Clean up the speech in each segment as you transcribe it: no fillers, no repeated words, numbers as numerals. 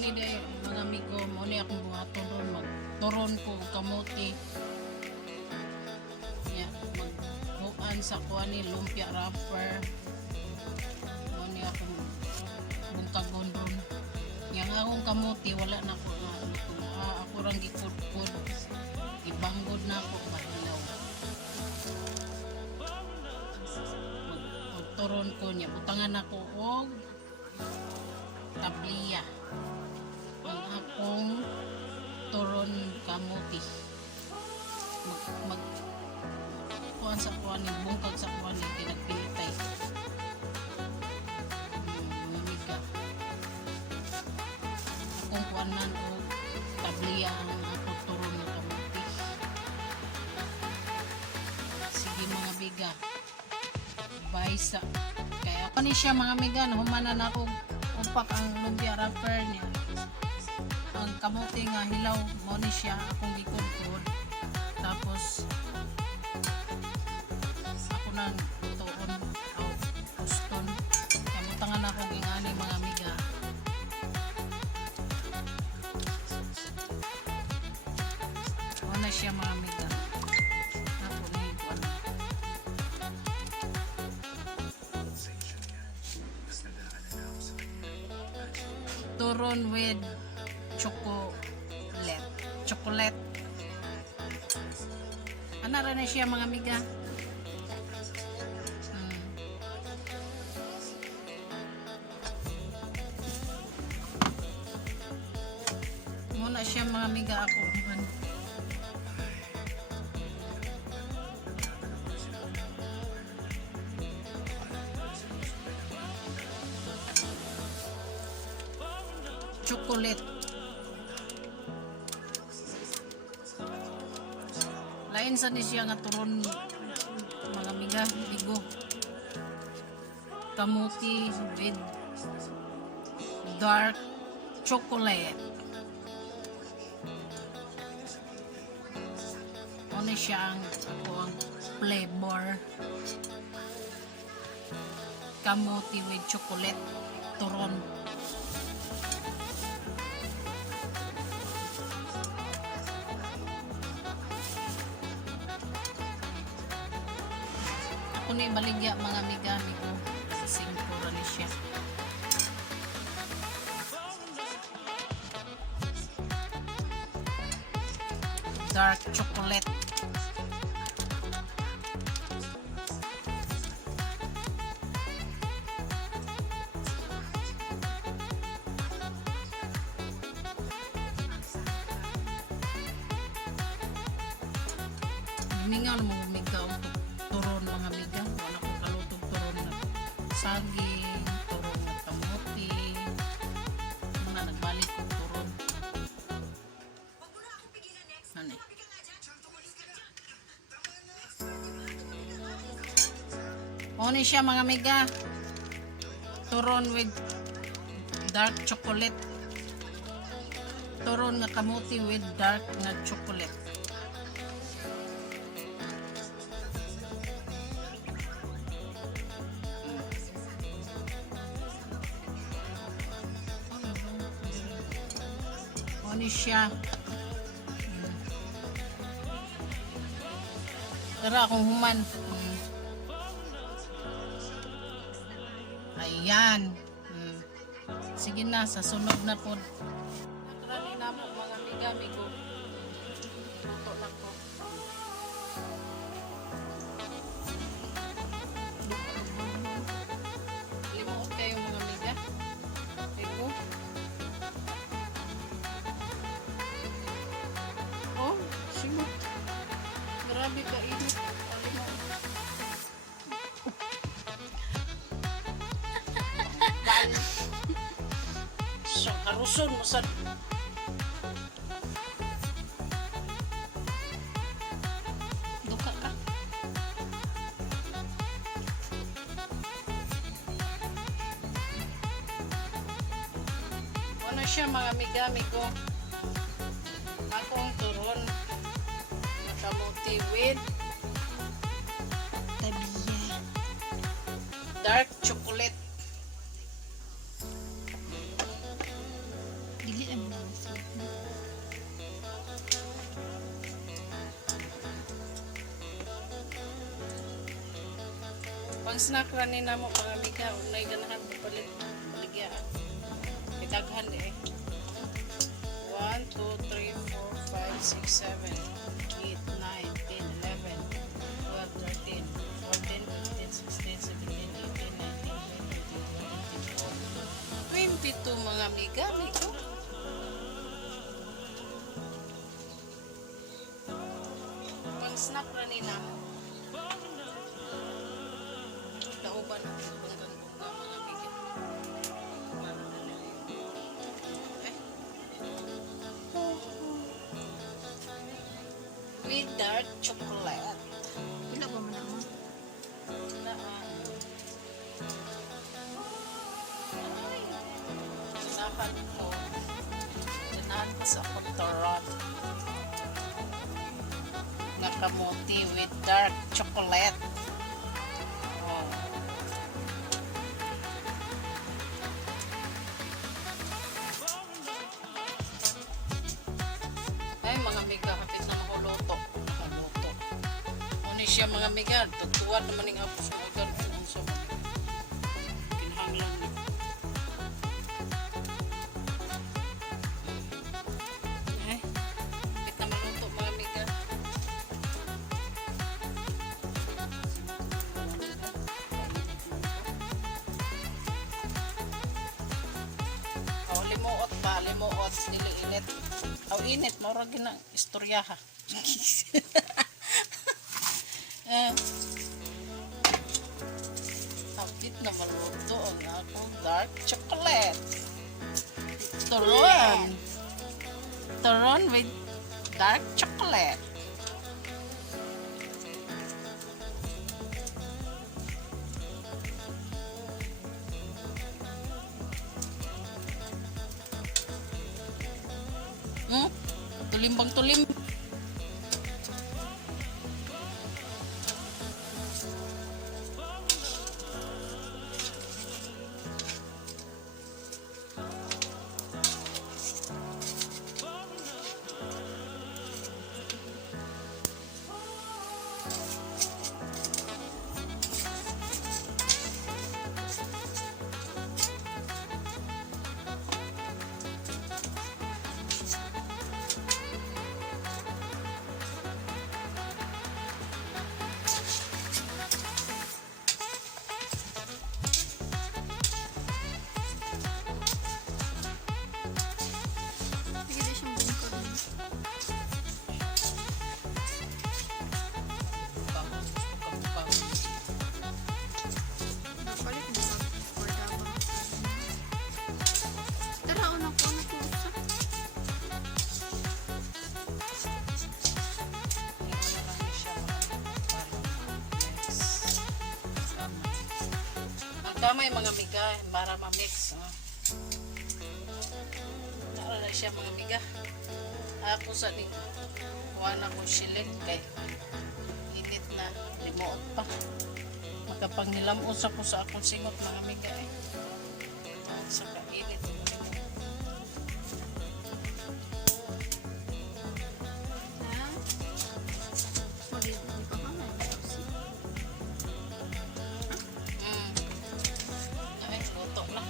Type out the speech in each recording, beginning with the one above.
Kani day mga amigo mo ni akong buhaton ron magturon ko og kamote. Ya, magbuan sa kuan ni lumpia wrapper. Mo ni akong bungkagon ron. Yang akong kamote wala na ko na ako rang gikudkod. Ibanggod na ako mahilaw. Magturon ko niya butangan ako og tabliya. Ang akong turon kamuti mag kuan sa kuan ni bungkag sa kuan ni pinagpilitay mamiga akong kuanan o tabliya ang akong turon ng kamuti. Sige mga biga baysa kaya ako ni siya mga miga nahumanan ako upak ang lumpia wrapper niya. Ang kamote nga hilaw mo ni siya akong gikudkod tapos ako nang tuon o puston kamutangan ako gingani mga amiga. Mo na siya mga amiga ako ni kuan turon with chocolate ana ra na siya mga amiga. Muna siya mga amiga ako chocolate lain sa ni siya nga turon mga amiga bigo kamuti with dark chocolate ano siya ang ako ang flavor kamuti with chocolate turon. Ako ni baligya mga amiga ko singkura ni siya. Dark chocolate mingaw na mga migaw turon mga amiga wala ko kalutog turon na saging turon na kamote mga nagbalik ko turon ano o ni siya mga amiga turon with dark chocolate turon nga kamote with dark na chocolate. Ano siya pero akong human ayan sige na sa sunod na po nakarali na po mga amiga ko luto lang po limuot kayo mga amiga ito oh sige grabe ka init so karuson mo sa duka ka ano siya mga amiga ko akong turon kamote with tabiya dark chocolate dili Pang snack ra ni namo mga amiga, unay ganahan papalit baligyan. Itaghan eh. 1, 2, 3, 4, 5, 6, 7, 8, 9, 10, 11, 12, 13, 14, 15, 16, 17, 18, 19, 20, 22 mga amiga, amigo. Pang snack ra ni namo. Dauban ang bunga-bunga mga amiga. With dark chocolate. Pila ba man naman? Ganahan ko. Ganahan ko sa Cotoron. Nakamuti with dark chocolate. Oh. Ay, mga amiga, kapit na makuluto. Makaluto. Ano siya mga amiga? Tutuwa naman yung apos ng agan. Ang sama. Kinahanglan na. Ay, kapit na maluto mga amiga. Oh, limuot pa. Limuot. Dili init. Aw init, maura ginang istorya ha. Kapit na maluto ang akong dark chocolate. Turon. Turon with dark chocolate. Tulimbang tulim. Sige na siyang bungkod. Nagpalit mo ba? Or dawa? Tara, una ko usa. Magdamay mga amiga para ma-mix. Naala na siya mga amiga. Ako sa ni kuha na ko silik kay init na limuot pa. Magkapangnilamus ako sa akong singot mga amiga eh. Sa kainit. Ha? Sorry, hindi pa ka may sauce. Ay, luto na.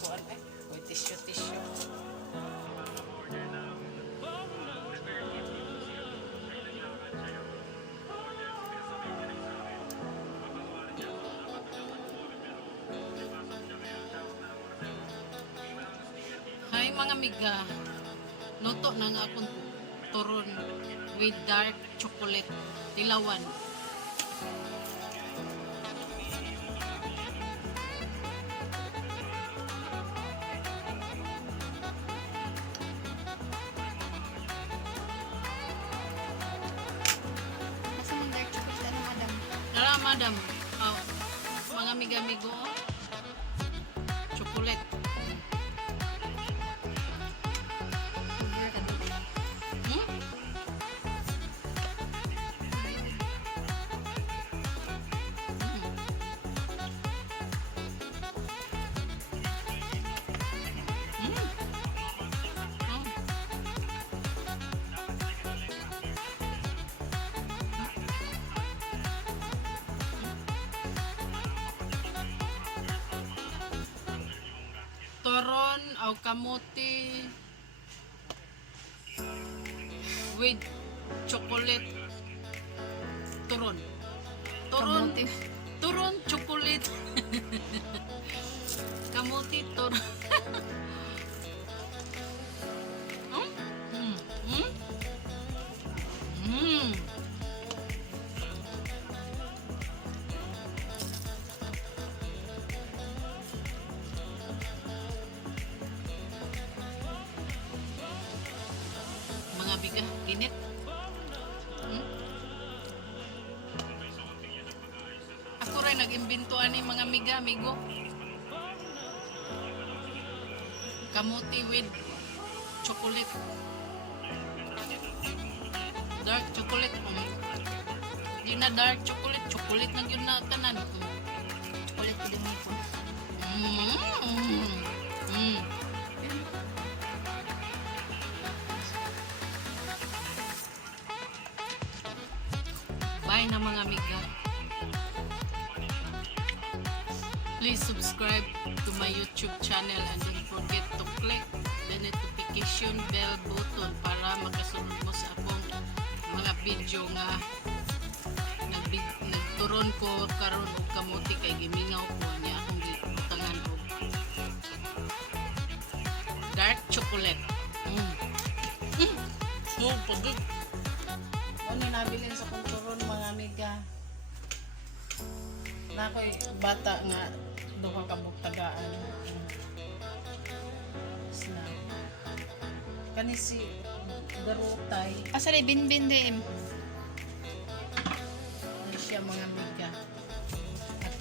Kuan eh. Uy, tissue. Hi mga amiga. Luto na nga akong turon with dark chocolate. Dilawan. Nasa mong dark chocolate, ano madam? Dala madam. Oh, mga amiga-amigo. Chocolate. Over ka dito. Hmm? o kamuti with chocolate turon. Turon, Kamuti. turon chocolate. Kamuti turon. Mm. Mm. Mm. Mga biga, init. Hmm? Ako rin nag-imbento ani mga miga, amigo. Kamuti with chocolate. Dark chocolate. Di na dark chocolate. Chocolate na yun na tanan. Ulit din mo po. Mm. Bye na mga amiga. Please subscribe to my YouTube channel and don't forget to click the notification bell button para makasunod mo sa akong mga video nga nagturon ko karon og kamuti kay gimingaw ko niya akong gibutangan og dark chocolate. Pagod. Ano nabilin sa kong turon mga amiga? Na ako'y bata nga duha ka bugtagaan. Sna. Kani si Garutay. Asa rin bin-bin din. Ano siya mga amiga?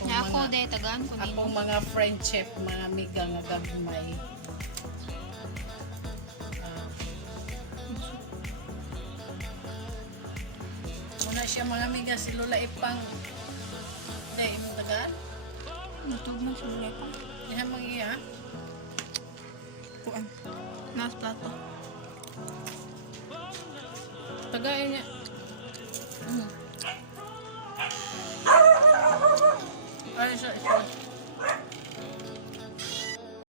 Na ako din, tagaan ko din. Akong mga friendship, mga amiga nga gagmay. Muna siya mga amiga, si Lola Ipang. Hindi, imong tagaan? Natug man siya ulit. Diha mga iya. Kuan. Nas plato. Tagain niya.